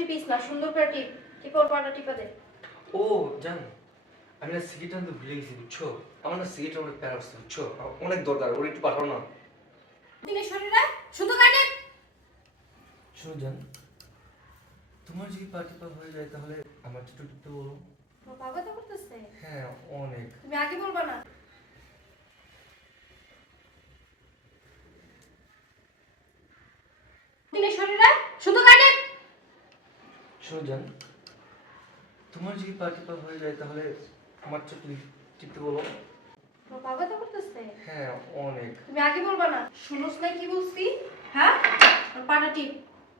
টিপিস না সুন্দর করে টিপ টিপর পাটা টিপা দে। ও জান আমি না সিগারেট আনতে ভুলে গেছি বুঝছ? আমার না সিগারেট অনেক প্যারা আসছে বুঝছ? অনেক দরকার ওর একটু পাঠাও না। দিনে শরীরে শুধু কাটে শোনো জান তোমার যদি পার্টি পা হয়ে যায় তাহলে আমার একটু একটু বলো বাবা তো করতেছে? হ্যাঁ অনেক। তুমি আগে বলবা না দিনে শরীরে শুধু কাটে শোনো তোমার যদি পার্টি পা হয়ে যায় তাহলে আমার একটু টিপতে বলো। বাবা তো করতেছে? হ্যাঁ অনেক। তুমি আগে বলবা না। শুনোস না কি বলছি? হ্যাঁ? আর পাটা টিপ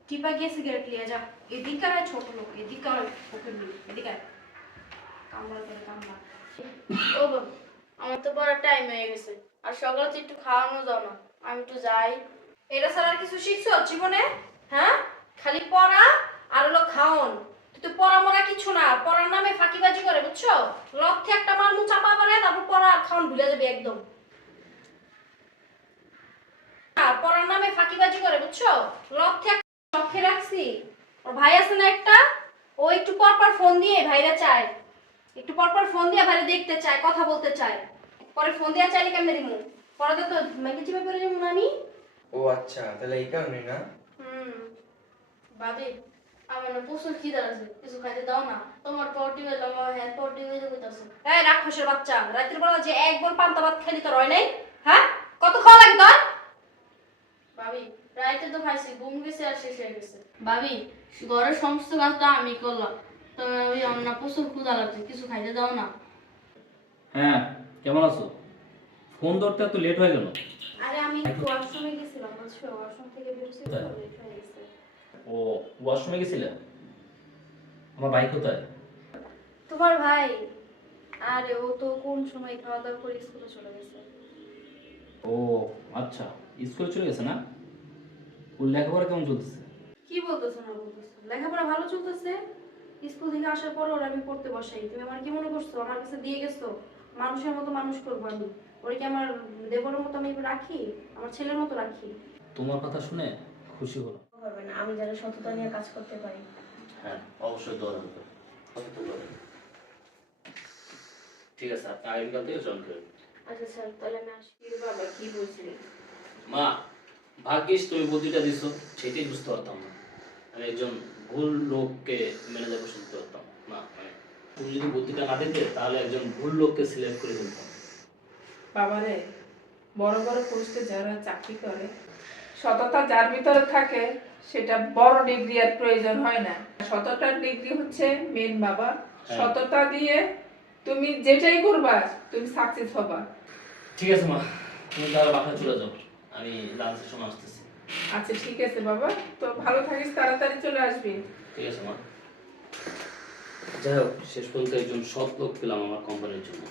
টিপা গিয়ে সিগারেট লিয়ে যা। এদিকে আয় ছোট লোক এদিকে আয় ওকে নিয়ে। এদিকে আয়। কামড়া করে কামড়া। ও বাবা আমার তো পড়ার টাইম হয়ে গেছে। আর সকালে তো একটু খাওয়ানো যাও না। আমি একটু যাই। এটা ছাড়া আর কিছু শিখছো জীবনে? হ্যাঁ? খালি পড়া? আর হলো খাওন। তুই তো পড়া মরা কিছু না পড়ার নামে ফাঁকিবাজি করে বুঝছ? লক্ষ্যে একটা মার মুচা পা করে তারপর পড়া আর খাওন ভুলে যাবে একদম। পড়ার নামে ফাঁকিবাজি করে বুঝছ? রাখছি। ওর ভাই আছে না একটা ও একটু পর পর ফোন দিয়ে ভাইরা চায়। একটু পর পর ফোন দিয়ে ভাইরা দেখতে চায় কথা বলতে চায়। পরে ফোন দেওয়া চাইলে কেমনে দিমু? পরে তো মেঘে চিপে পড়ে যাব আমি ও আচ্ছা তাহলে এই কারণে না? হুম বাদে আমার না প্রচুর খিদা আছে কিছু খাইতে দাও না তোমার পটি হইল আমার হ্যাঁ পটি যাইতেছে এই রাক্ষসের বাচ্চা রাতের বেলা যে একবার পান্তা ভাত খেলি তোর হয় নাই? হ্যাঁ? কত খাওয়া লাগে তোর? ভাবি রাইতে তো খাইছি ঘুম গেছে আর শেষ হয়ে গেছে। ভাবি ঘরের সমস্ত কাজ তো আমি করলাম। তো ভাবি আমার না প্রচুর ক্ষুধা লাগছে কিছু খাইতে দাও না। হ্যাঁ কেমন আছো? ফোন ধরতে এত লেট হয়ে গেল। আরে আমি একটু ওয়াশরুমে গেছিলাম বুঝছ? ওয়াশরুম থেকে বেরোছি তো late হয়ে গেছে। ও ওয়াশরুমে গেছিলে? আমার বাইক কোথায়? তোমার ভাই? আরে ও তো কোন সময় খাওয়া দাওয়া করে স্কুলে চলে গেছে? ও আচ্ছা স্কুলে চলে গেছে না? ওর লেখাপড়া কেমন চলতেছে? কি বলতেছো না বলতেছো? লেখাপড়া ভালো চলতেছে? স্কুল থেকে আসার পর ওর আমি পড়তে বসাই। তুমি আমার কি মনে করছ? আমার কাছে দিয়ে গেছো? মানুষের মতো মানুষ করব আমি। ওরে কি আমার দেবরের মতো আমি রাখি? আমার ছেলের মতো রাখি? তোমার কথা শুনে খুশি হলো করবে আমি যেন সততা নিয়ে কাজ করতে পারি। হ্যাঁ অবশ্যই দোয়া রাখবে ঠিক আছে আপনি আগামীকাল থেকে জয়েন করবেন। আচ্ছা স্যার তাহলে আমি আসি। বাবা কি বলছিলি মা ভাগ্যিস তুমি বুদ্ধিটা দিছো সেটাই বুঝতে পারতাম না। আমি একজন ভুল লোককে ম্যানেজার দিতে পারতাম না মানে তুমি যদি বুদ্ধিটা না দিতে তাহলে একজন ভুল লোককে সিলেক্ট করে ফেলতাম। বাবারে বড় বড় পোস্টে যারা চাকরি করে সততা যার ভিতরে থাকে সেটা বড় ডিগ্রি আর প্রয়োজন হয় না। সততার ডিগ্রি হচ্ছে মেন বাবা। সততা দিয়ে তুমি যেটাই করবা তুমি সাকসেস হবা। ঠিক আছে মা তুমি তাহলে বাসায় চলে যাও। আমি লাঞ্চের সময় আসতেছি। আচ্ছা ঠিক আছে বাবা। তো ভালো থাকিস তাড়াতাড়ি চলে আসবি। ঠিক আছে মা। যাই হোক শেষ পর্যন্ত একজন সৎ লোক পেলাম আমার কোম্পানির জন্য।